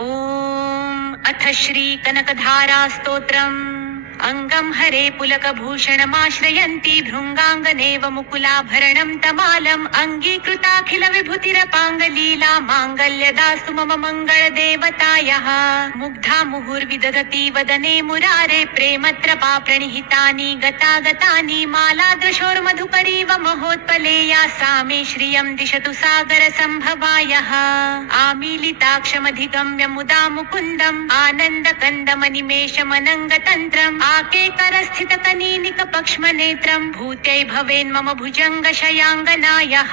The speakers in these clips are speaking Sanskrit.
ॐ अथ श्री कनकधारा स्तोत्रम्। अंगं हरे पुलकभूषणमाश्रयन्ती भृङ्गाङ्गनेव मुकुलाभरणं तमालम् अङ्गीकृताखिल विभूतिरपाङ्गलीला माङ्गल्यदास्तु मम मङ्गलदेवतायाः। मुग्धा मुहुर्विदधति वदने मुरारे प्रेमत्रपा प्रणिहितानि गतागतानि मालादृशोर्मधुकरीव महोत्पलेया सा मे श्रियं दिशतु सागरसम्भवायाः। आमीलिताक्षमधिगम्य मुदा मुकुन्दम् आनन्दकन्दमनिमेषमनङ्गतन्त्रम् आकेकरस्थितकनीनिकपक्ष्मनेत्रम् भूत्यै भवेन्मम भुजङ्गशयाङ्गनायाः।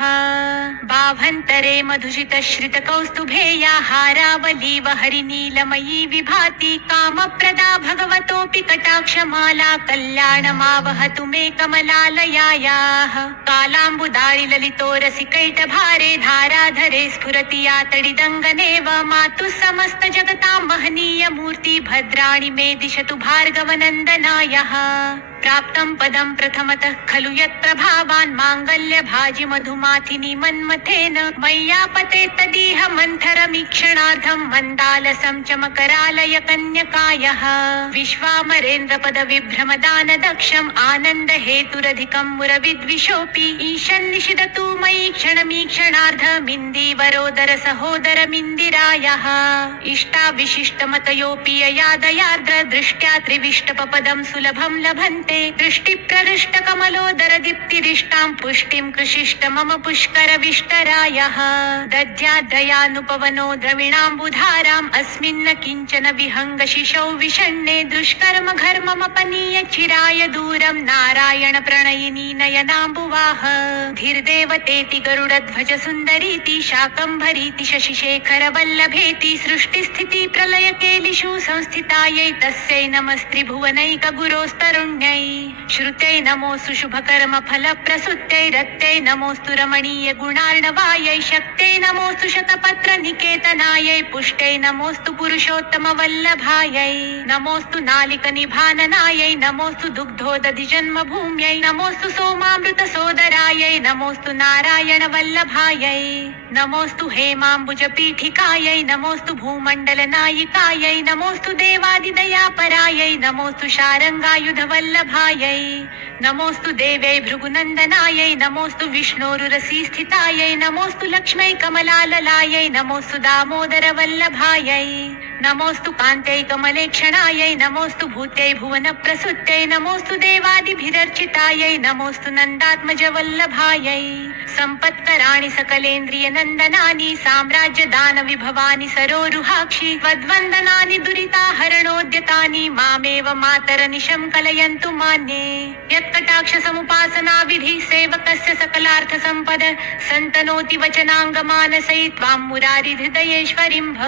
बाभन्तरे मधुजितश्रितकौस्तुभेया हारावलीव हरिनीलमयी विभाति कामप्रदा भगवतोऽपि कटाक्षमाला कल्याणमावहतु मे कमलालयायाः। कालाम्बुदारिललितोरसिकैटभारे धाराधरे स्फुरति या तडिदङ्गनेव मातुः समस्तजगतां महनीयमूर्ति भद्राणि मे दिशतु भार्गवनन्दनायाः। प्राप्तं पदं प्रथमतः खलु यत्प्रभावान् माङ्गल्यभाजि मधुमाथिनि मन्मथेन मय्यापते तदीह मन्थरमीक्षणार्थं मन्दालसं च मकरालय कन्यकायः। विश्वामरेन्द्रपदविभ्रमदानदक्षम् आनन्दहेतुरधिकं मुरविद्विषोऽपि ईशन्निषिदतु मयि क्षणमीक्षणार्धमिन्दीवरोदर सहोदरमिन्दिरायाः। इष्टाविशिष्टमतयोऽपि यया दयार्द्र दृष्ट्या त्रिविष्टपपदं सुलभं लभन्ते दृष्टिप्रहृष्ट कमलोदर दीप्तिरिष्टां पुष्टिं कृषिष्ट मम पुष्करविष्टरायः। दद्याद्दयानुपवनो द्रविणाम्बुधाराम् अस्मिन्न किञ्चन विहङ्गशिशौ विषण्णे दुष्कर्म घर्ममपनीय चिराय दूरं नारायण प्रणयिनी नयनाम्बुवाह। धीर्देवतेति गरुडध्वज सुन्दरीति शाकम्भरीति शशिशेखर वल्लभेति सृष्टिस्थिति प्रलय केलिषु संस्थितायै तस्यै नमस्त्रिभुवनैक गुरोस्तरुण्यै। श्रुत्यै नमोऽस्तु शुभकर्म फलप्रसूत्यै रत्यै नमोऽस्तु रमणीय गुणार्णवायै शक्त्यै नमोऽस्तु शतपत्र निकेतनायै पुष्ट्यै नमोऽस्तु पुरुषोत्तम वल्लभायै। नमोऽस्तु नालिक निभाननायै नमोऽस्तु दुग्धोदधि जन्मभूम्यै नमोऽस्तु सोमामृत सोदरायै नमोऽस्तु नारायण वल्लभायै। नमोऽस्तु हेमाम्बुज पीठिकायै नमोऽस्तु भूमण्डल नायिकायै नमोऽस्तु देवादिदयापरायै नमोऽस्तु शारङ्गायुध वल्लभायै। नमोऽस्तु देवै भृगुनन्दनायै नमोऽस्तु विष्णोरुरसी स्थितायै नमोऽस्तु लक्ष्मै कमलाललायै नमोऽस्तु दामोदर वल्लभायै। नमोऽस्तु कान्त्यै कमलेक्षणायै नमोऽस्तु भूत्यै भुवन प्रसूत्यै नमोऽस्तु देवादिभिरर्चितायै नमोऽस्तु नन्दात्मज वल्लभायै। सम्पत्कराणि सकलेन्द्रिय नन्दनानि साम्राज्य दान विभवानि सरोरुहाक्षि वद्वन्दनानि दुरिताहरणोद्यतानि मामेव मातरनिशं कलयन्तु मान्ये। यत्कटाक्ष समुपासना विधि सेवकस्य सकलार्थ संपद सन्तनोति वचनाङ्गमानसै त्वां मुरारि हृदयेश्वरीं भ।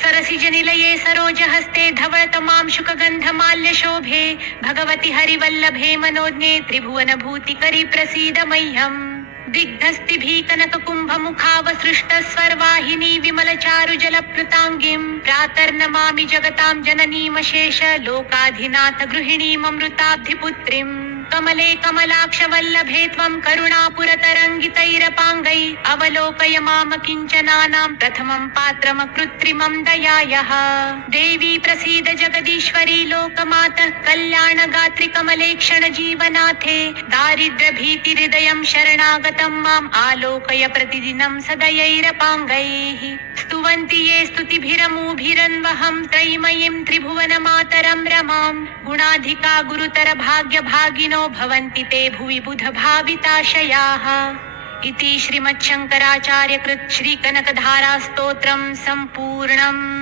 सरसिजनिलये सरोजहस्ते धवळतमां शुकगन्धमाल्य शोभे भगवति हरिवल्लभे मनोज्ञे त्रिभुवनभूतिकरि प्रसीद मह्यम्। दिग्धस्तिभिः कनककुम्भमुखावसृष्टस्वर्वाहिनी विमलचारुजलप्लुताङ्गीं प्रातर्नमामि जगतां जननीमशेष लोकाधिनाथ गृहिणीममृताब्धिपुत्रीम्। कमले कमलाक्षवल्लभे त्वं करुणापुरतरङ्गितैरपाङ्गै अवलोकय माम किञ्चनानां प्रथमं पात्रमकृत्रिमं दयायाः। देवी प्रसीद जगदीश्वरी लोकमातः कल्याणगात्रि कमलेक्षण जीवनाथे दारिद्र्यभीतिहृदयं शरणागतं माम् आलोकय प्रतिदिनं सदयैरपाङ्गैः। स्तुवन्ति ये स्तुतिभिरमूभिरन्वहं त्रयीमयीं त्रिभुवनमातरं रमां गुणाधिका गुरुतर भाग्यभागिनो भवन्ति ते भुवि बुध भाविताशयाः। इति श्रीमच्छङ्कराचार्यकृत श्रीकनकधारा स्तोत्रं सम्पूर्णम्।